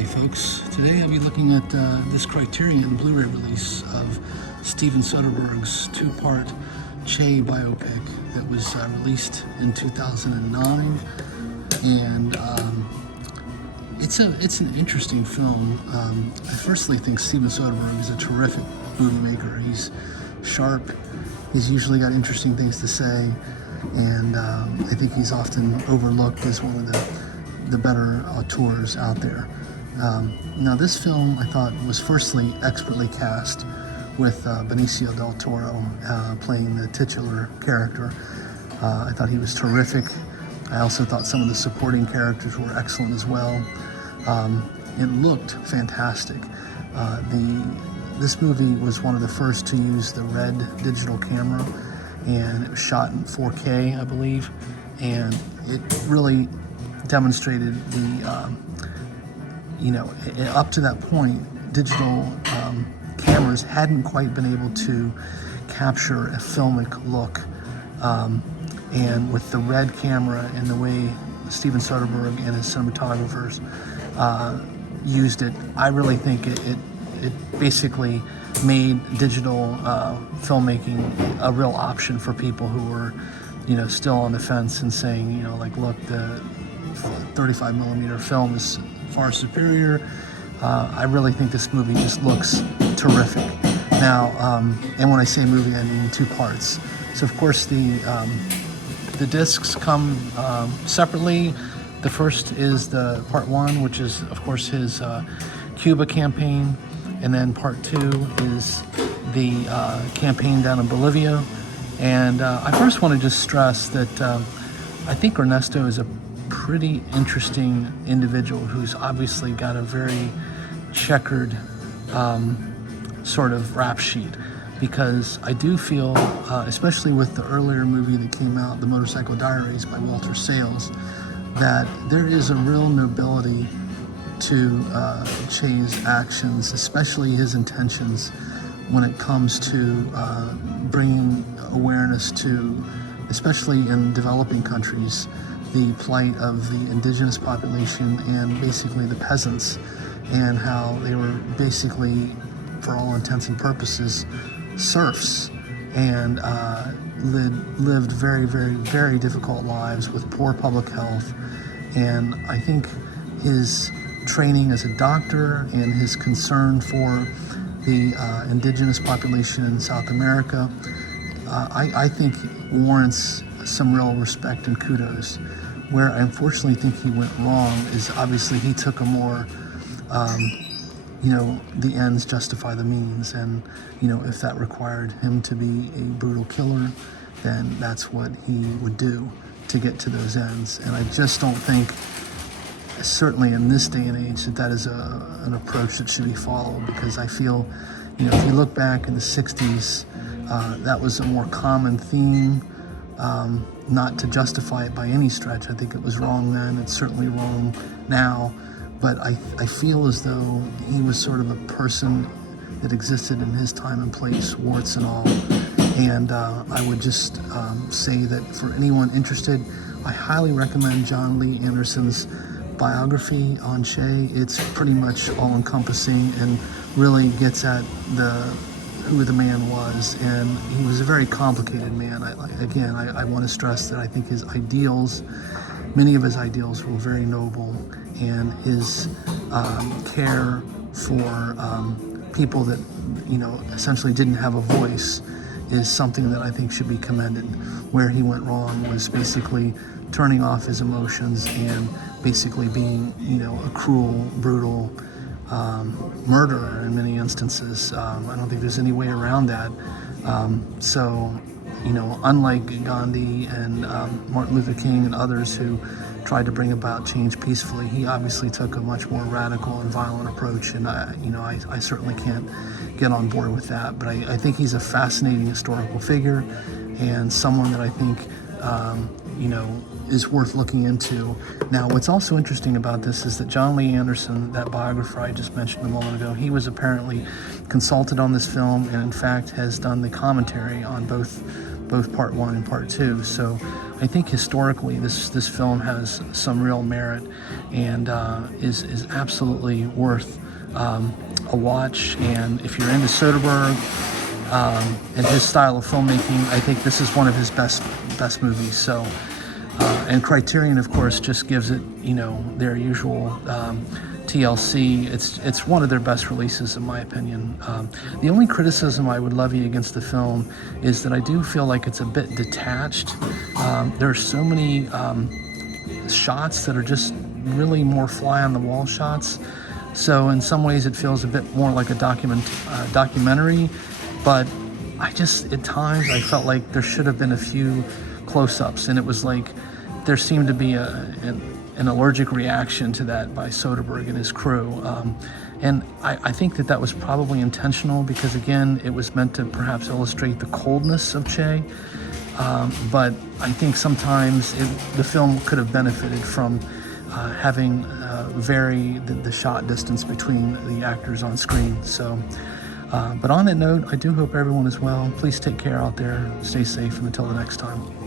Howdy folks, today I'll be looking at this Criterion BluRay release of Steven Soderbergh's two-part Che biopic that was released in 2009, and it's an interesting film. I firstly think Steven Soderbergh is a terrific movie maker. He's sharp, he's usually got interesting things to say, and I think he's often overlooked as one of the better auteurs out there. Now this film I thought was firstly expertly cast with Benicio del Toro playing the titular character. I thought he was terrific. I also thought some of the supporting characters were excellent as well. It looked fantastic. This movie was one of the first to use the red digital camera, and it was shot in 4K, I believe, and it really demonstrated the up to that point, digital cameras hadn't quite been able to capture a filmic look, and with the red camera and the way Steven Soderbergh and his cinematographers used it, I really think it basically made digital filmmaking a real option for people who were still on the fence and saying, look, the 35 millimeter film is far superior. I really think this movie just looks terrific. Now, and when I say movie, I mean two parts. So of course the discs come separately. The first is the part one, which is of course his Cuba campaign, and then part two is the campaign down in Bolivia. And I first want to just stress that I think Ernesto is a pretty interesting individual who's obviously got a very checkered sort of rap sheet, because I do feel, especially with the earlier movie that came out, The Motorcycle Diaries by Walter Sales, that there is a real nobility to Che's actions, especially his intentions when it comes to bringing awareness to, especially in developing countries, the plight of the indigenous population and basically the peasants, and how they were basically, for all intents and purposes, serfs, and lived very, very, very difficult lives with poor public health. And I think his training as a doctor and his concern for the indigenous population in South America, I think warrants some real respect and kudos. Where I unfortunately think he went wrong is obviously he took a more, the ends justify the means, and if that required him to be a brutal killer, then that's what he would do to get to those ends. And I just don't think, certainly in this day and age, that is an approach that should be followed, because I feel, if you look back in the 60s, that was a more common theme. Not to justify it by any stretch. I think it was wrong then, it's certainly wrong now, but I feel as though he was sort of a person that existed in his time and place, warts and all. And I would just say that for anyone interested, I highly recommend John Lee Anderson's biography on Che. It's pretty much all-encompassing and really gets at who the man was, and he was a very complicated man. I want to stress that I think his ideals, many of his ideals, were very noble, and his care for people that essentially didn't have a voice is something that I think should be commended. Where he went wrong was basically turning off his emotions and basically being a cruel, brutal murderer in many instances. I don't think there's any way around that. Unlike Gandhi and Martin Luther King and others who tried to bring about change peacefully, he obviously took a much more radical and violent approach, and I certainly can't get on board with that. But I think he's a fascinating historical figure, and someone that I think is worth looking into. Now, what's also interesting about this is that John Lee Anderson, that biographer I just mentioned a moment ago, he was apparently consulted on this film, and in fact has done the commentary on both part one and part two. So I think historically this film has some real merit, and is absolutely worth a watch. And if you're into Soderbergh and his style of filmmaking, I think this is one of his best movies. So, and Criterion, of course, just gives it, their usual TLC. It's one of their best releases, in my opinion. The only criticism I would levy against the film is that I do feel like it's a bit detached. There are so many shots that are just really more fly-on-the-wall shots. So in some ways it feels a bit more like a documentary, but at times I felt like there should have been a few close-ups, and it was like there seemed to be an allergic reaction to that by Soderbergh and his crew. And I think that was probably intentional, because again, it was meant to perhaps illustrate the coldness of Che. But I think sometimes the film could have benefited from having vary the shot distance between the actors on screen. So, but on that note, I do hope everyone is well. Please take care out there, stay safe, and until the next time.